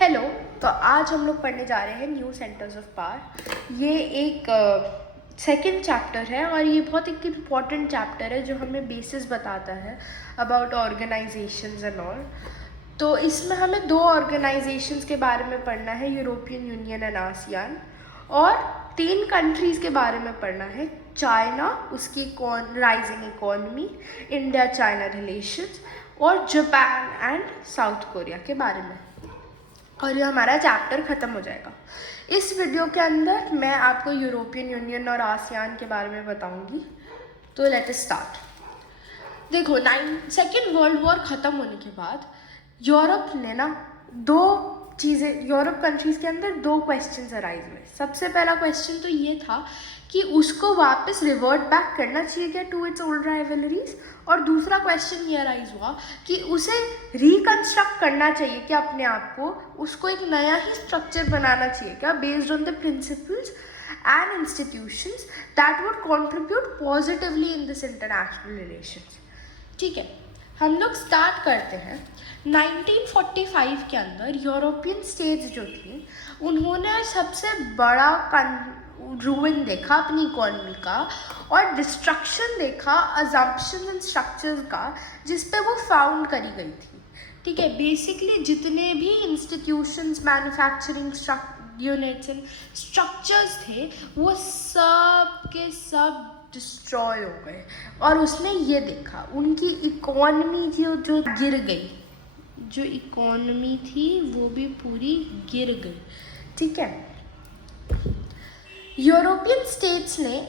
Hello. तो आज हम लोग पढ़ने जा रहे हैं न्यू सेंटर्स ऑफ पावर। ये एक सेकंड चैप्टर है और ये बहुत एक इम्पॉर्टेंट चैप्टर है जो हमें बेसिस बताता है अबाउट ऑर्गेनाइजेशंस एंड ऑल। तो इसमें हमें दो ऑर्गेनाइजेशंस के बारे में पढ़ना है, यूरोपियन यूनियन एंड आसियान, और 3 कंट्रीज़ के बारे में पढ़ना है, चाइना, उसकी rising economy, India China relations, और जापान एंड साउथ कोरिया के बारे में। और ये हमारा चैप्टर ख़त्म हो जाएगा। इस वीडियो के अंदर मैं आपको यूरोपियन यूनियन और आसियान के बारे में बताऊंगी। तो लेट अस स्टार्ट। देखो, सेकेंड वर्ल्ड वॉर ख़त्म होने के बाद यूरोप ने ना यूरोप कंट्रीज़ के अंदर 2 क्वेश्चन अराइज हुए। सबसे पहला क्वेश्चन तो ये था कि उसको वापस रिवर्ट बैक करना चाहिए क्या टू इट्स ओल्ड राइवलरीज, और दूसरा क्वेश्चन ये अराइज हुआ कि उसे रिकंस्ट्रक्ट करना चाहिए क्या अपने आप को, उसको एक नया ही स्ट्रक्चर बनाना चाहिए क्या based on the principles and institutions that would contribute positively in this international relations. ठीक है, हम लोग स्टार्ट करते हैं। 1945 के अंदर यूरोपियन स्टेट्स जो थी उन्होंने सबसे बड़ा रूइन देखा अपनी इकोनॉमी का और डिस्ट्रक्शन देखा अजम्पशंस एंड स्ट्रक्चर्स का जिस पे वो फाउंड करी गई थी। ठीक है, बेसिकली जितने भी institutions, manufacturing units and structures थे वो सब के सब डिस्ट्रॉय हो गए। और उसने ये देखा उनकी इकोनॉमी जो गिर गई, जो इकोनॉमी थी वो भी पूरी गिर गई। ठीक है, यूरोपियन स्टेट्स ने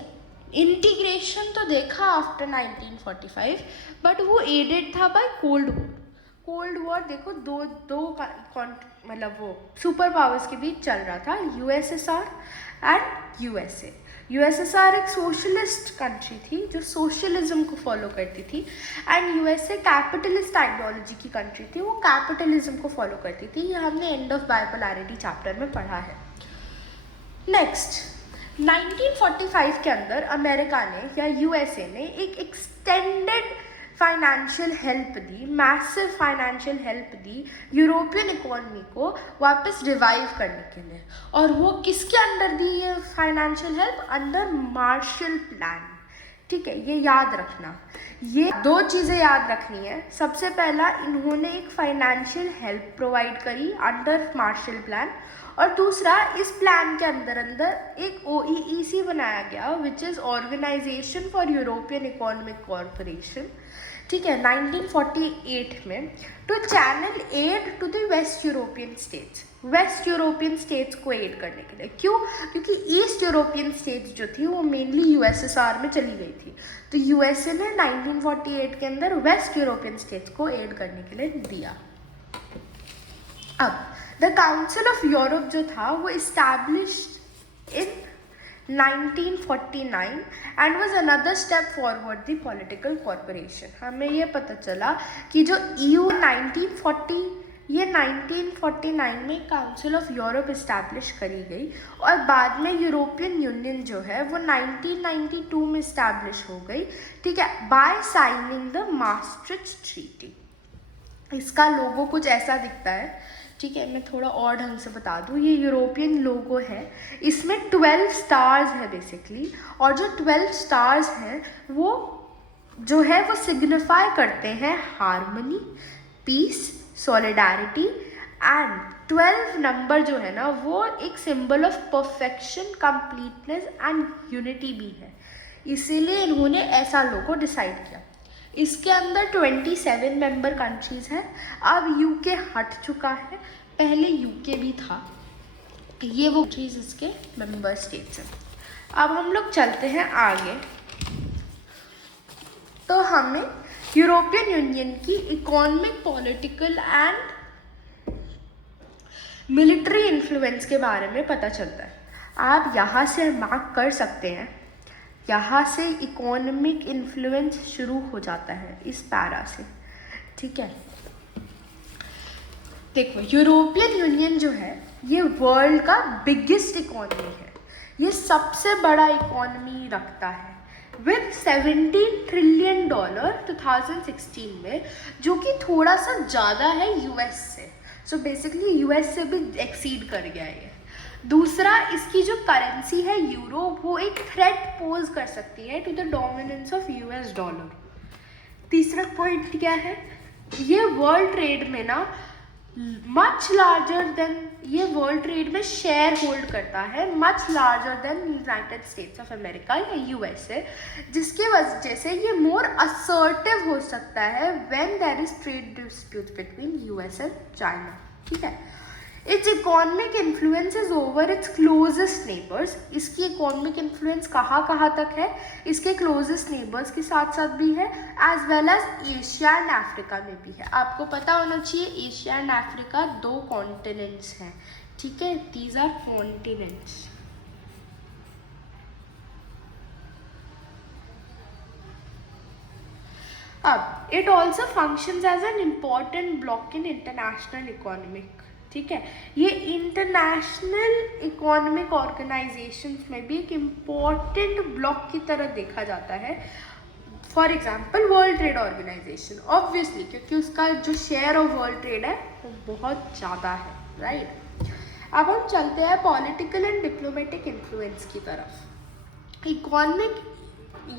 इंटीग्रेशन तो देखा आफ्टर 1945, बट वो एडेड था by cold war. Cold war देखो दो मतलब वो सुपर पावर्स के बीच चल रहा था, यूएसएसआर एंड यूएसए। यूएसएसआर एक सोशलिस्ट कंट्री थी जो सोशलिज्म को फॉलो करती थी, एंड यूएसए कैपिटलिस्ट आइडियोलॉजी की कंट्री थी, वो कैपिटलिज्म को फॉलो करती थी। ये हमने एंड ऑफ बाइपोलैरिटी चैप्टर में पढ़ा है। नेक्स्ट, 1945 के अंदर अमेरिका ने या यूएसए ने एक एक्सटेंडेड फाइनेंशियल हेल्प दी, मैसिव फाइनेंशियल हेल्प दी यूरोपियन इकोनॉमी को वापस रिवाइव करने के लिए। और वो किसके अंडर दी ये financial help? Under Marshall plan. ठीक है, ये याद रखना, ये 2 चीज़ें याद रखनी है। सबसे पहला, इन्होंने एक फाइनेंशियल हेल्प प्रोवाइड करी अंडर मार्शल प्लान, और दूसरा, इस प्लान के अंदर एक OEEC बनाया गया which is organisation for European economic corporation. ठीक है, 1948 में, to channel aid to the west European states, west European states को एड करने के लिए। क्यों? क्योंकि ईस्ट यूरोपियन स्टेट्स जो थी वो मेनली यूएसएसआर में चली गई थी, तो यूएसए ने 1948 के अंदर वेस्ट यूरोपियन स्टेट्स को एड करने के लिए दिया। अब द काउंसिल ऑफ यूरोप जो था वो established in 1949 and was another step forward the political corporation. हमें ये पता चला कि जो EU 1949 में काउंसिल ऑफ यूरोप इस्टेब्लिश करी गई, और बाद में यूरोपियन यूनियन जो है वो 1992 में इस्टेब्लिश हो गई। ठीक है, by signing the maastricht treaty. इसका लोगो कुछ ऐसा दिखता है। ठीक है, मैं थोड़ा और ढंग से बता दूँ, ये यूरोपियन लोगो है, इसमें 12 स्टार्स है बेसिकली, और जो 12 स्टार्स हैं वो जो है वो सिग्निफाई करते हैं harmony, peace, solidarity, and 12 number जो है ना वो एक symbol of perfection, completeness and unity भी है, इसीलिए इन्होंने ऐसा लोगो डिसाइड किया। इसके अंदर 27 मेंबर कंट्रीज़ हैं। अब यूके हट चुका है, पहले यूके भी था। ये वो कंट्रीज इसके मेंबर स्टेट्स हैं। अब हम लोग चलते हैं आगे। तो हमें यूरोपियन यूनियन की economic, political and military influence के बारे में पता चलता है। आप यहाँ से मार्क कर सकते हैं, यहाँ से इकोनॉमिक इन्फ्लुएंस शुरू हो जाता है इस पैरा से। ठीक है, देखो, यूरोपियन यूनियन जो है ये वर्ल्ड का बिगेस्ट इकोनॉमी है, ये सबसे बड़ा इकोनॉमी रखता है विथ $17 ट्रिलियन 2016 में, जो कि थोड़ा सा ज़्यादा है यूएस से। सो बेसिकली यूएस से भी एक्सीड कर गया है। दूसरा, इसकी जो करेंसी है यूरो, वो एक थ्रेट पोज कर सकती है to the dominance of US dollar. तीसरा पॉइंट क्या है, ये वर्ल्ड ट्रेड में ना मच लार्जर देन, ये वर्ल्ड ट्रेड में शेयर होल्ड करता है much larger than United States of America या यूएसए, जिसके वजह से ये मोर असर्टिव हो सकता है when there is trade dispute between US and China. ठीक है, its economic influence is over its closest neighbours. इसकी इकोनॉमिक इन्फ्लुएंस कहाँ कहाँ तक है, इसके क्लोजेस्ट नेबर्स के साथ साथ भी है, as well as Asia and Africa में भी है। आपको पता होना चाहिए एशिया एंड अफ्रीका 2 कॉन्टिनेंट्स हैं। ठीक है, दीज आर कॉन्टिनेंट्स। अब it also functions as an important bloc in international economic. ठीक है, ये इंटरनेशनल इकोनॉमिक ऑर्गेनाइजेशंस में भी एक इम्पॉर्टेंट ब्लॉक की तरह देखा जाता है। For example world trade organisation, obviously क्योंकि उसका जो शेयर ऑफ वर्ल्ड ट्रेड है वो बहुत ज़्यादा है, राइट। अब हम चलते हैं पॉलिटिकल एंड डिप्लोमेटिक इन्फ्लुएंस की तरफ। इकोनॉमिक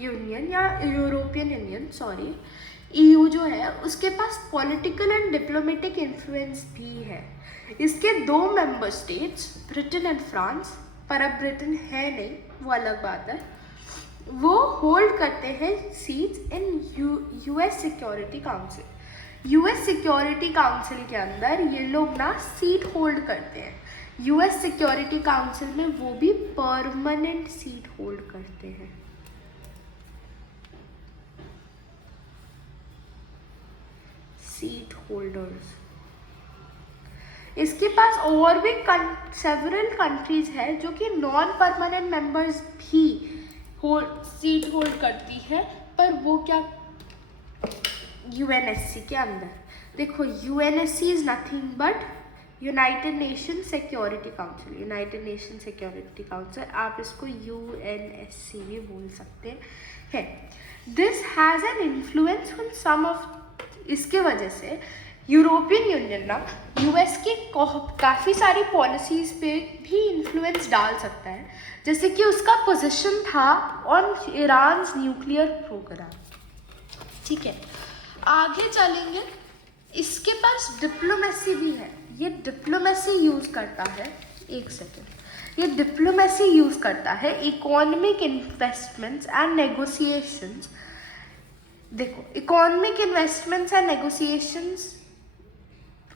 यूनियन या यूरोपियन यूनियन, सॉरी, ईयू जो है उसके पास पॉलिटिकल एंड डिप्लोमेटिक इन्फ्लुएंस भी है। इसके 2 member states Britain and France, पर अब ब्रिटेन है नहीं, वो अलग बात है, वो होल्ड करते हैं seats in US security council. US security council के अंदर ये लोग ना सीट होल्ड करते हैं। यूएस सिक्योरिटी काउंसिल में वो भी परमानेंट सीट होल्ड करते हैं। सीट होल्डर्स, इसके पास और भी सेवरल कंट्रीज है जो कि नॉन परमानेंट मेंबर्स भी सीट होल्ड करती है, पर वो क्या, यूएनएससी के अंदर। देखो, UNSC is nothing but United Nation security council. United Nation security council, आप इसको यूएनएससी भी बोल सकते हैं। This has an influence on some of, इसके वजह से यूरोपियन यूनियन ना यूएस की काफ़ी सारी पॉलिसीज़ पे भी इन्फ्लुएंस डाल सकता है, जैसे कि उसका पोजीशन था ऑन ईरान्स न्यूक्लियर प्रोग्राम। ठीक है, आगे चलेंगे। इसके पास डिप्लोमेसी भी है, ये डिप्लोमेसी यूज़ करता है, एक सेकेंड, ये डिप्लोमेसी यूज़ करता है इकोनॉमिक इन्वेस्टमेंट्स एंड नेगोशिएशंस। देखो, इकोनॉमिक इन्वेस्टमेंट्स एंड नेगोशिएशंस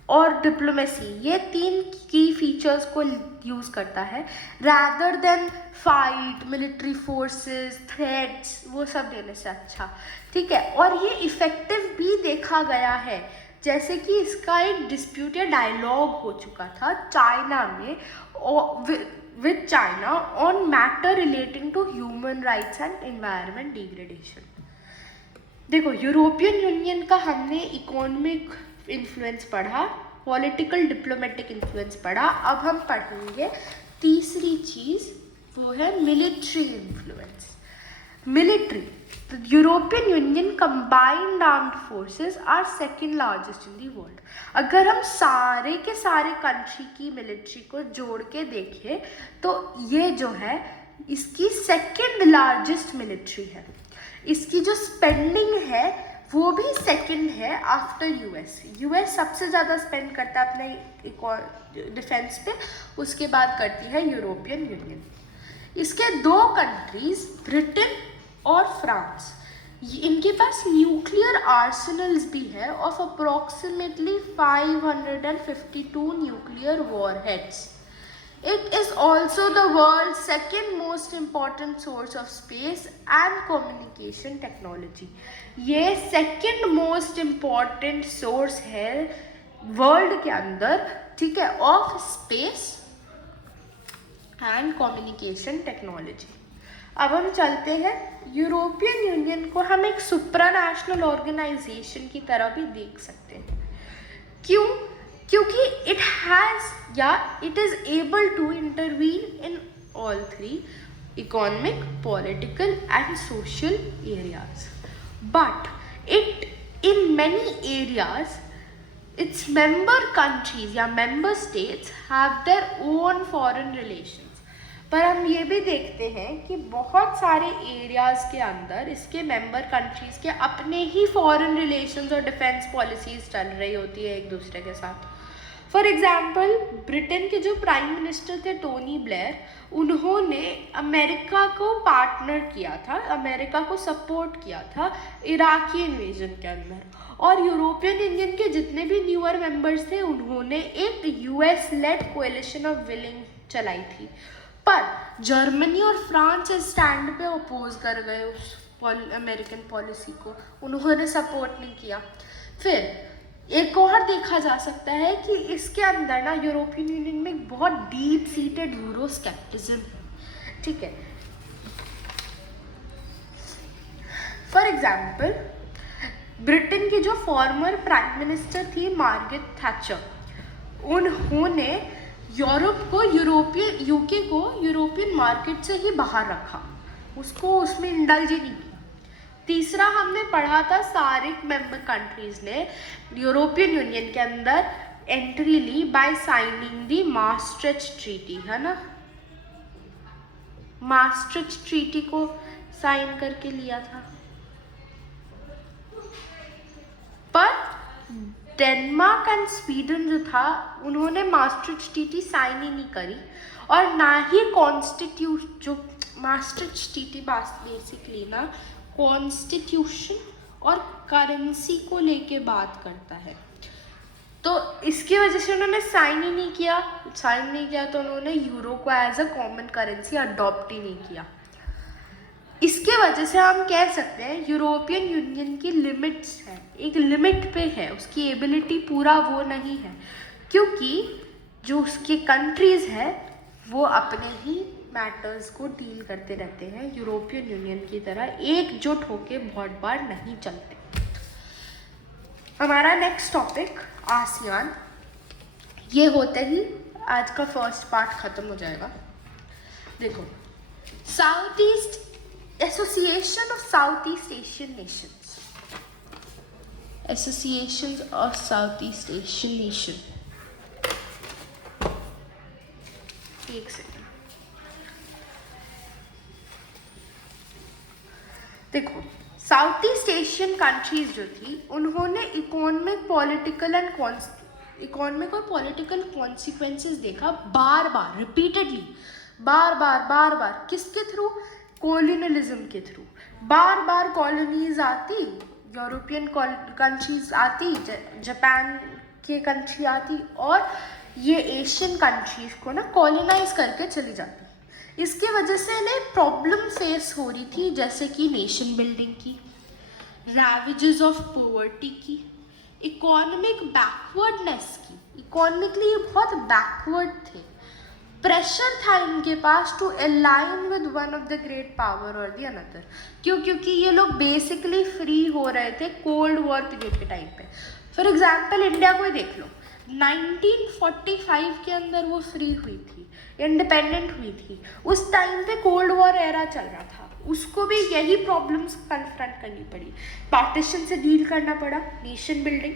और डिप्लोमेसी, ये 3 की फीचर्स को यूज़ करता है, rather than fight, military forces, threats, वो सब देने से अच्छा। ठीक है, और ये इफ़ेक्टिव भी देखा गया है, जैसे कि इसका एक डिस्प्यूट या डायलॉग हो चुका था चाइना में with China on matter relating to human rights and environment degradation. देखो, यूरोपियन यूनियन का हमने इकोनॉमिक इन्फ्लुएंस पढ़ा, पॉलिटिकल डिप्लोमेटिक इन्फ्लुएंस पढ़ा। अब हम पढ़ेंगे तीसरी चीज़, वो है military influence. Military, the European Union combined armed forces are second largest in the world. अगर हम सारे के सारे कंट्री की मिलिट्री को जोड़ के देखें तो ये जो है इसकी सेकेंड लार्जेस्ट मिलिट्री है। इसकी जो स्पेंडिंग है वो भी सेकंड है आफ्टर यूएस। यूएस सबसे ज़्यादा स्पेंड करता है अपने डिफेंस पे, उसके बाद करती है यूरोपियन यूनियन। इसके 2 कंट्रीज ब्रिटेन और फ्रांस, इनके पास न्यूक्लियर आर्सेनल्स भी है of approximately 552 nuclear warheads. It is also the world's second most important source of space and communication technology. ये second most important source है वर्ल्ड के अंदर, ठीक है, of space and communication technology. अब हम चलते हैं, यूरोपियन यूनियन को हम एक सुप्रानेशनल ऑर्गेनाइजेशन की तरह भी देख सकते हैं। क्यों? क्योंकि इट हैज़ या it is able to intervene in all 3 economic, political and social areas, but it in many areas its member countries या member states have their own foreign relations। पर हम ये भी देखते हैं कि बहुत सारे एरियाज़ के अंदर इसके मेंबर कंट्रीज़ के अपने ही फॉरेन रिलेशंस और डिफेंस पॉलिसीज़ चल रही होती है एक दूसरे के साथ। फॉर एग्ज़ाम्पल ब्रिटेन के जो प्राइम मिनिस्टर थे टोनी ब्लेयर, उन्होंने अमेरिका को पार्टनर किया था, अमेरिका को सपोर्ट किया था इराकी इन्वेजन के अंदर। और यूरोपियन यूनियन के जितने भी न्यूअर मेंबर्स थे उन्होंने एक US led coalition of willing चलाई थी। पर जर्मनी और फ्रांस इस स्टैंड पे अपोज कर गए उस अमेरिकन पॉलिसी को, उन्होंने सपोर्ट नहीं किया। फिर एक और देखा जा सकता है कि इसके अंदर ना यूरोपियन यूनियन में एक बहुत डीप सीटेड यूरोस्केप्टिज्म है, ठीक है। फॉर एग्जाम्पल ब्रिटेन की जो फॉर्मर प्राइम मिनिस्टर थी मार्गरेट थैचर, उन्होंने यूके को यूरोपियन मार्केट से ही बाहर रखा, उसको उसमें इंडल्ज ही नहीं किया। तीसरा हमने पढ़ा था सारिक मेंबर कंट्रीज ने यूरोपियन यूनियन के अंदर एंट्री ली बाय साइनिंग दी maastricht ट्रीटी, है ना। maastricht ट्रीटी को साइन करके लिया था। पर डेनमार्क एंड स्वीडन जो था उन्होंने maastricht ट्रीटी साइन ही नहीं करी, और ना ही जो maastricht ट्रीटी बेसिकली ना कॉन्स्टिट्यूशन और करेंसी को लेके बात करता है। तो इसकी वजह से उन्होंने साइन नहीं किया तो उन्होंने यूरो को as a common currency adopt ही नहीं किया। इसके वजह से हम कह सकते हैं यूरोपियन यूनियन की लिमिट्स है, एक लिमिट पे है, उसकी एबिलिटी पूरा वो नहीं है, क्योंकि जो उसके कंट्रीज़ है वो अपने ही मैटर्स को डील करते रहते हैं, यूरोपियन यूनियन की तरह एकजुट होके बहुत बार नहीं चलते। हमारा नेक्स्ट टॉपिक आसियान, ये होते ही आज का फर्स्ट पार्ट ख़त्म हो जाएगा। देखो, south east Association of Southeast Asian Nations, Associations of Southeast Asian Nation। एक सेकेंड, देखो साउथ ईस्ट एशियन कंट्रीज जो थी उन्होंने इकोनॉमिक और पॉलिटिकल कॉन्सिक्वेंसेस देखा बार बार रिपीटेडली, बार बार किसके थ्रू? कॉलोनियलिज्म के थ्रू। बार बार कॉलोनीज आती, यूरोपियन कंट्रीज आती, जापान के कंट्री आती, और ये एशियन कंट्रीज को ना कॉलोनाइज करके चली जाती। इसकी वजह से इन्हें प्रॉब्लम फेस हो रही थी, जैसे कि नेशन बिल्डिंग की, रैवेजेस ऑफ पॉवर्टी की, इकोनॉमिक बैकवर्डनेस की। इकोनॉमिकली ये बहुत बैकवर्ड थे, प्रेशर था इनके पास to align with one of the great power और द अनदर। क्योंकि ये लोग बेसिकली फ्री हो रहे थे कोल्ड वॉर पीरियड के टाइम पे। फॉर एग्जांपल इंडिया को ही देख लो, 1945 के अंदर वो फ्री हुई थी, इंडिपेंडेंट हुई थी। उस टाइम पे कोल्ड वॉर एरा चल रहा था, उसको भी यही प्रॉब्लम्स कन्फ्रंट करनी पड़ी, पार्टीशन से डील करना पड़ा, नेशन बिल्डिंग।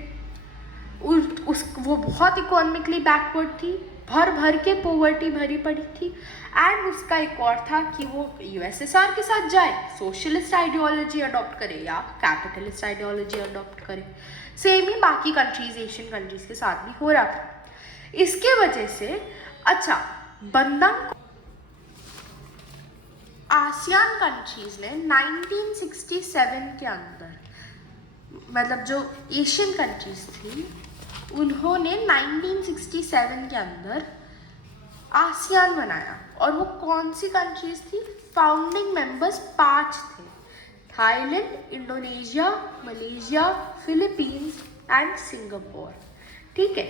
वो बहुत इकोनॉमिकली बैकवर्ड थी, भर के पॉवर्टी भरी पड़ी थी। एंड उसका एक और था कि वो यूएसएसआर के साथ जाए, सोशलिस्ट आइडियोलॉजी अडॉप्ट करे या कैपिटलिस्ट आइडियोलॉजी अडॉप्ट करे। सेम ही बाकी कंट्रीज, एशियन कंट्रीज के साथ भी हो रहा था। इसके वजह से अच्छा बंदंग आसियान कंट्रीज ने 1967 के अंदर, मतलब जो एशियन कंट्रीज थी उन्होंने 1967 के अंदर आसियान बनाया। और वो कौन सी कंट्रीज थी? फाउंडिंग मेंबर्स 5 थे, Thailand, Indonesia, Malaysia, Philippines and Singapore, ठीक है।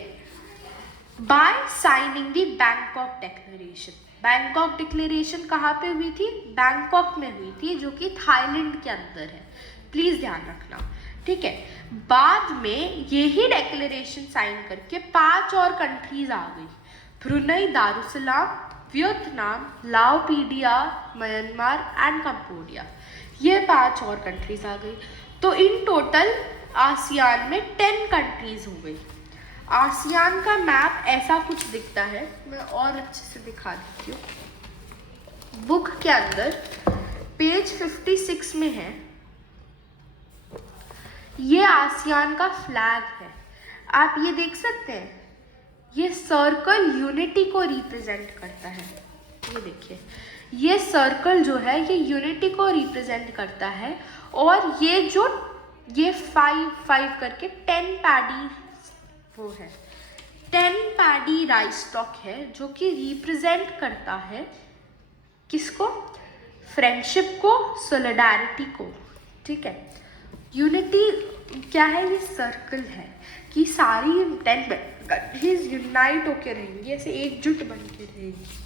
By signing the Bangkok declaration. Bangkok declaration कहाँ पे हुई थी? बैंकॉक में हुई थी, जो कि थाईलैंड के अंदर है, प्लीज़ ध्यान रखना, ठीक है। बाद में यही डिक्लेरेशन साइन करके 5 और कंट्रीज आ गई, ब्रुनई दारुसलाम, वियतनाम, लाओपीडिया, म्यांमार एंड कंबोडिया। ये 5 और कंट्रीज आ गई। तो इन टोटल आसियान में 10 कंट्रीज हो गई। आसियान का मैप ऐसा कुछ दिखता है, मैं और अच्छे से दिखा देती हूँ। बुक के अंदर पेज 56 में है, ये आसियान का फ्लैग है। आप ये देख सकते हैं, ये सर्कल यूनिटी को रिप्रेजेंट करता है। ये देखिए, ये सर्कल जो है ये यूनिटी को रिप्रेजेंट करता है। और ये 5 करके 10 पैडी वो है, 10 पैडी राइस स्टॉक है, जो कि रिप्रेजेंट करता है किसको? फ्रेंडशिप को, सोलिडारिटी को। ठीक है, यूनिटी क्या है? ये सर्कल है कि सारी 10 कंट्रीज यूनाइट होके रहेंगी, ऐसे एकजुट बन के रहेंगी।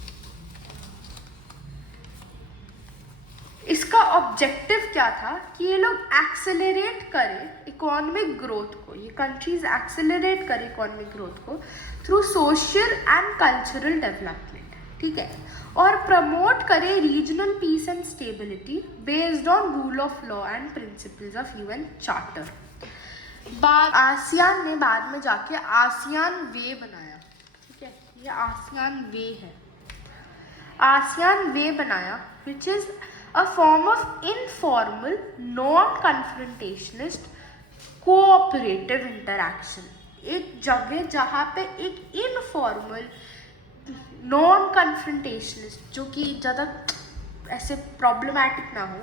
इसका ऑब्जेक्टिव क्या था कि ये लोग एक्सेलरेट करें इकोनॉमिक ग्रोथ को, ये कंट्रीज एक्सेलरेट करें इकोनॉमिक ग्रोथ को through social and cultural development. ठीक है, और प्रमोट करें regional piece and stability based on rule of law and principles of UN charter. ASEAN ने बाद में जाके आसियान वे बनाया। ठीक है, ये आसियान वे है। आसियान वे बनाया which is a form of informal, non-confrontationist, cooperative interaction। एक जगह जहाँ पे एक इनफॉर्मल, non-confrontationist, जो कि ज़्यादा ऐसे प्रॉब्लमैटिक ना हो,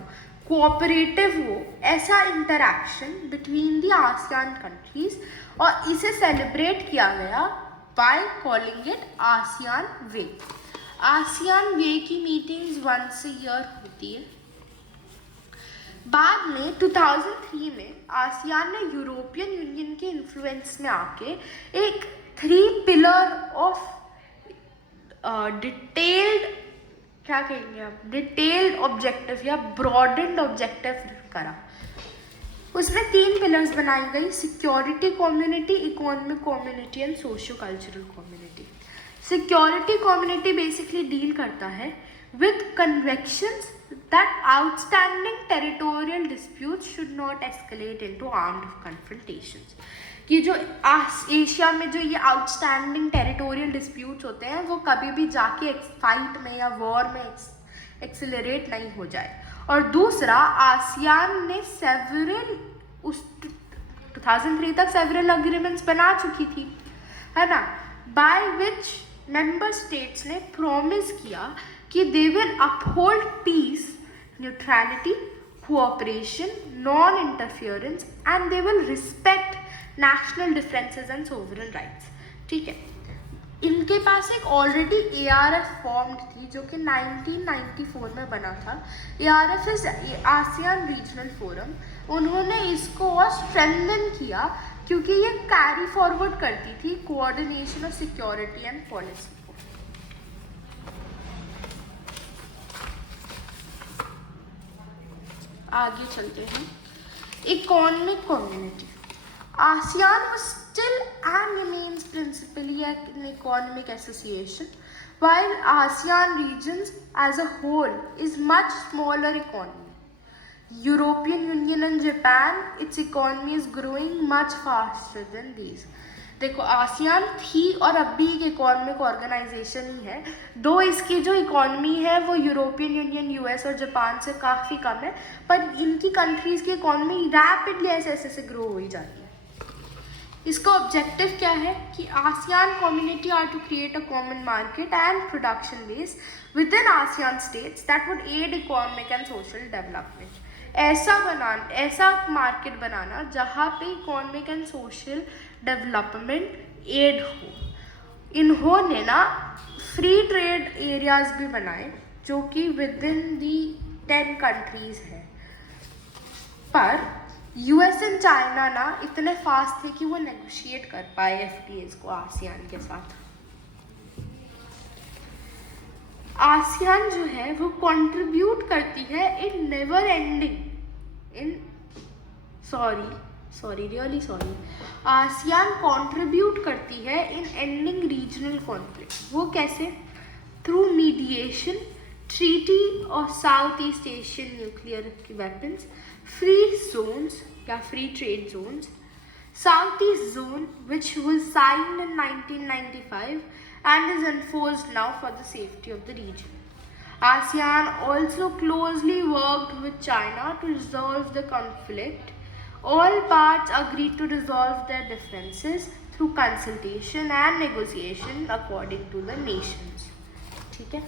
कोऑपरेटिव हो, ऐसा interaction between the ASEAN countries, और इसे सेलिब्रेट किया गया by calling it ASEAN way. ASEAN way की मीटिंग्स वंस अ ईयर होती है। बाद में 2003 में आसियान ने यूरोपियन यूनियन के इन्फ्लुएंस में आके एक 3 पिलर ऑफ डिटेल्ड, क्या कहेंगे आप, डिटेल्ड ऑब्जेक्टिव या ब्रॉडेंड ऑब्जेक्टिव करा। उसमें 3 पिलर्स बनाई गई: security community, economic community and socio cultural community. Security community basically deal करता है with convictions that outstanding territorial disputes should not escalate into armed confrontations. कि जो एशिया में जो ये आउटस्टैंडिंग टेरिटोरियल डिस्प्यूट्स होते हैं वो कभी भी जाके फाइट में या वॉर में एक्सेलरेट नहीं हो जाए। और दूसरा, आसियान ने उस 2003 तक सेवरल एग्रीमेंट्स बना चुकी थी, है ना, बाय विच मेंबर स्टेट्स ने प्रॉमिस किया कि they will uphold peace, neutrality, cooperation, non interference and they will respect national differences and sovereign rights. ठीक है, इनके पास एक ऑलरेडी ARF फॉर्म्ड थी जो कि 1994 में बना था। ARF is ASEAN regional forum. उन्होंने इसको और स्ट्रेंथन किया क्योंकि ये कैरी फॉरवर्ड करती थी coordination of security and policy को। आगे चलते हैं। Economic community. ASEAN was still and remains principally an economic association, while ASEAN regions as a whole is much smaller economy. European Union and Japan, its economy is growing much faster than these. देखो, ASEAN थी और अब भी एक economic organisation ही है, दो इसकी जो इकोनॉमी है वो यूरोपियन यूनियन, US और जापान से काफ़ी कम है, पर इनकी कंट्रीज़ की इकोनॉमी रैपिडली ऐसे ग्रो हो ही जाती है। इसका ऑब्जेक्टिव क्या है कि ASEAN community are to create a common market and production base within ASEAN states that would aid economic and social development. ऐसा मार्केट बनाना जहाँ पे economic and social development aid हो। इन्होंने ना फ्री ट्रेड एरियाज भी बनाए जो कि विद इन दी 10 कंट्रीज है, पर US एंड चाइना ना इतने फास्ट थे कि वो नेगोशिएट कर पाए FTAs को आसियान के साथ। आसियान जो है वो कंट्रीब्यूट करती है in never ending ASEAN contribute करती है इन एंडिंग रीजनल कॉन्फ्लिक्ट। वो कैसे? थ्रू मीडिएशन, ट्रीटी और south east Asian nuclear weapons, free zones या free trade zones, Southeast Zone, which was signed in 1995 and is enforced now for the safety of the region. ASEAN also closely worked with China to resolve the conflict. All parts agreed to resolve their differences through consultation and negotiation according to the nations. ठीक है,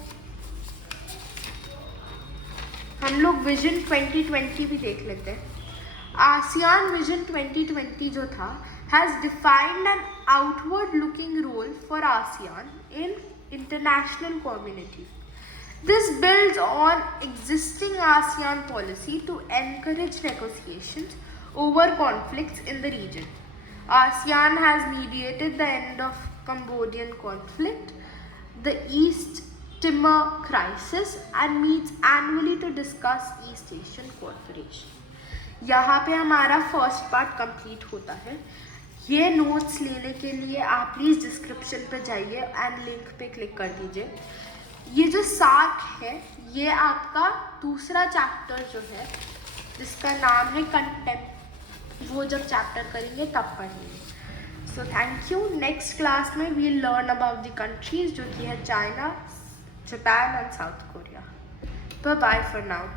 हम लोग vision 2020 भी देख लेते हैं. ASEAN Vision 2020 जो था has defined an outward looking role for ASEAN in international community. This builds on existing ASEAN policy to encourage negotiations over conflicts in the region. ASEAN has mediated the end of Cambodian conflict, the East Timor crisis, and meets annually to discuss East Asian cooperation. यहाँ पे हमारा first part complete होता है. ये notes लेने के लिए आप प्लीज़ डिस्क्रिप्शन पे जाइए एंड लिंक पे क्लिक कर दीजिए. ये जो सार्क है ये आपका दूसरा चैप्टर जो है जिसका नाम है कंटेम्प्ट, वो जब चैप्टर करेंगे तब पढ़ेंगे. So thank you. Next class में we learn about the countries जो कि है China, Japan and South Korea. Bye bye for now.